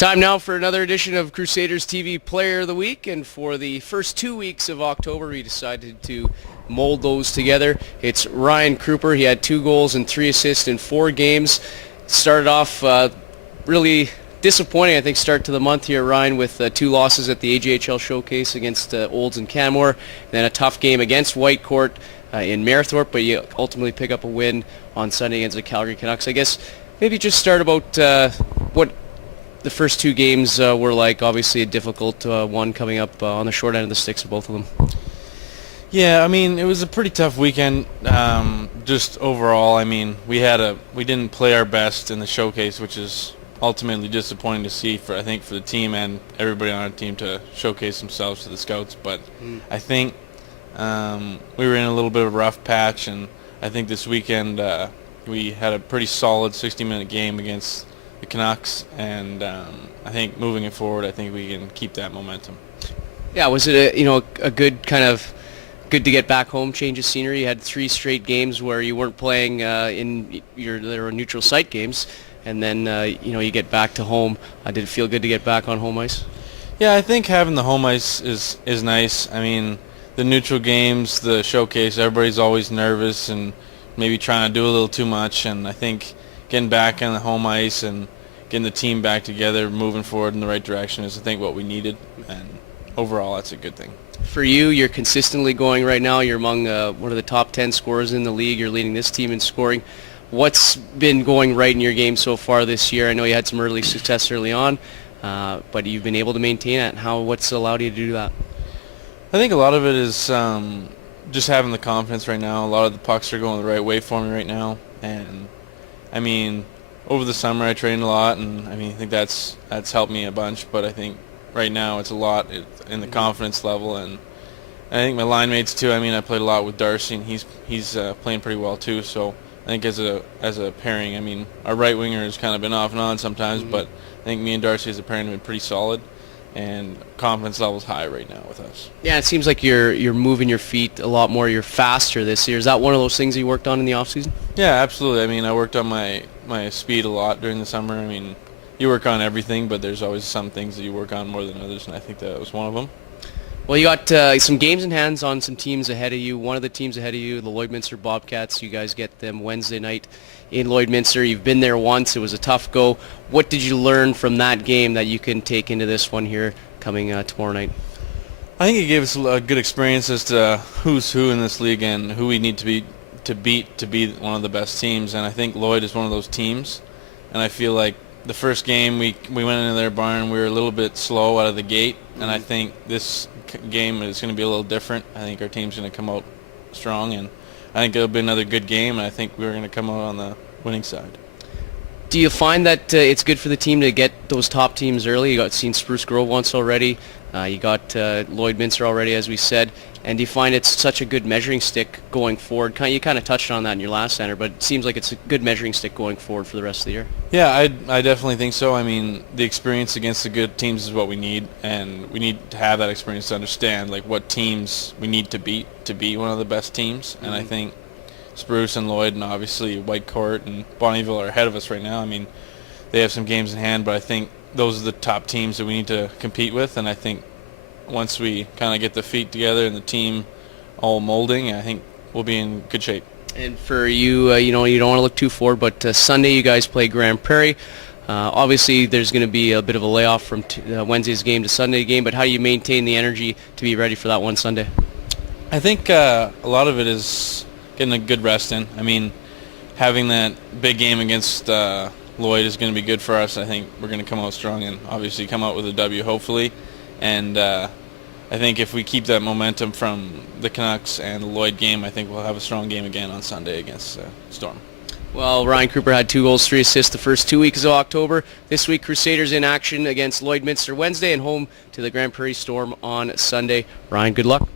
Time now for another edition of Crusaders TV Player of the Week, and for the first 2 weeks of October we decided to mold those together. It's Ryan Kruper. He had 2 goals and 3 assists in 4 games. Started off really disappointing, I think, start to the month here, Ryan, with 2 losses at the AJHL Showcase against Olds and Canmore, then a tough game against Whitecourt in Mayerthorpe, but you ultimately pick up a win on Sunday against the Calgary Canucks. I guess maybe just start about what the first 2 games were like. Obviously a difficult one coming up on the short end of the sticks of both of them. Yeah, I mean, it was a pretty tough weekend. Just overall, I mean, we didn't play our best in the showcase, which is ultimately disappointing to see for the team and everybody on our team to showcase themselves to the scouts. But I think we were in a little bit of a rough patch, and I think this weekend we had a pretty solid 60-minute game against the Canucks, and I think moving it forward, I think we can keep that momentum. Yeah, was it a good kind of good to get back home, change of scenery? You had 3 straight games where you weren't playing there were neutral site games, and then you get back to home. Did it feel good to get back on home ice? Yeah, I think having the home ice is nice. I mean, the neutral games, the showcase, everybody's always nervous and maybe trying to do a little too much, and I think getting back on the home ice and getting the team back together, moving forward in the right direction is, I think, what we needed, and overall that's a good thing. For you, you're consistently going right now. You're among one of the top 10 scorers in the league. You're leading this team in scoring. What's been going right in your game so far this year? I know you had some early success early on, but you've been able to maintain it. What's allowed you to do that? I think a lot of it is just having the confidence right now. A lot of the pucks are going the right way for me right now, and I mean, over the summer I trained a lot, and I mean, I think that's helped me a bunch. But I think right now it's a lot in the confidence level, and I think my line mates too. I mean, I played a lot with Darcy, and he's playing pretty well too. So I think as a pairing, I mean, our right winger has kind of been off and on sometimes, but I think me and Darcy as a pairing have been pretty solid, and confidence level's high right now with us. Yeah, it seems like you're moving your feet a lot more. You're faster this year. Is that one of those things you worked on in the off season? Yeah, absolutely. I mean, I worked on my speed a lot during the summer. I mean, you work on everything, but there's always some things that you work on more than others, and I think that was one of them. Well, you got some games in hands on some teams ahead of you. One of the teams ahead of you, the Lloydminster Bobcats, you guys get them Wednesday night in Lloydminster. You've been there once. It was a tough go. What did you learn from that game that you can take into this one here coming tomorrow night? I think it gave us a good experience as to who's who in this league and who we need to beat to be one of the best teams. And I think Lloyd is one of those teams. And I feel like the first game we went into their barn, we were a little bit slow out of the gate, and I think this game is going to be a little different. I think our team's going to come out strong, and I think it'll be another good game, and I think we're going to come out on the winning side. Do you find that it's good for the team to get those top teams early? You got seen Spruce Grove once already. You got Lloydminster already, as we said. And do you find it's such a good measuring stick going forward? You kind of touched on that in your last center, but it seems like it's a good measuring stick going forward for the rest of the year. Yeah, I definitely think so. I mean, the experience against the good teams is what we need, and we need to have that experience to understand like what teams we need to beat to be one of the best teams. And I think Spruce and Lloyd and obviously Whitecourt and Bonnyville are ahead of us right now. I mean, they have some games in hand, but I think those are the top teams that we need to compete with, and I think once we kind of get the feet together and the team all molding, I think we'll be in good shape. And for you, you don't want to look too forward, but Sunday you guys play Grand Prairie. Obviously, there's going to be a bit of a layoff from Wednesday's game to Sunday game, but how do you maintain the energy to be ready for that one Sunday? I think a lot of it is getting a good rest in. I mean, having that big game against Lloyd is going to be good for us. I think we're going to come out strong and obviously come out with a W, hopefully. And I think if we keep that momentum from the Canucks and the Lloyd game, I think we'll have a strong game again on Sunday against Storm. Well, Ryan Kruper had 2 goals, 3 assists the first 2 weeks of October. This week, Crusaders in action against Lloydminster Wednesday and home to the Grand Prairie Storm on Sunday. Ryan, good luck.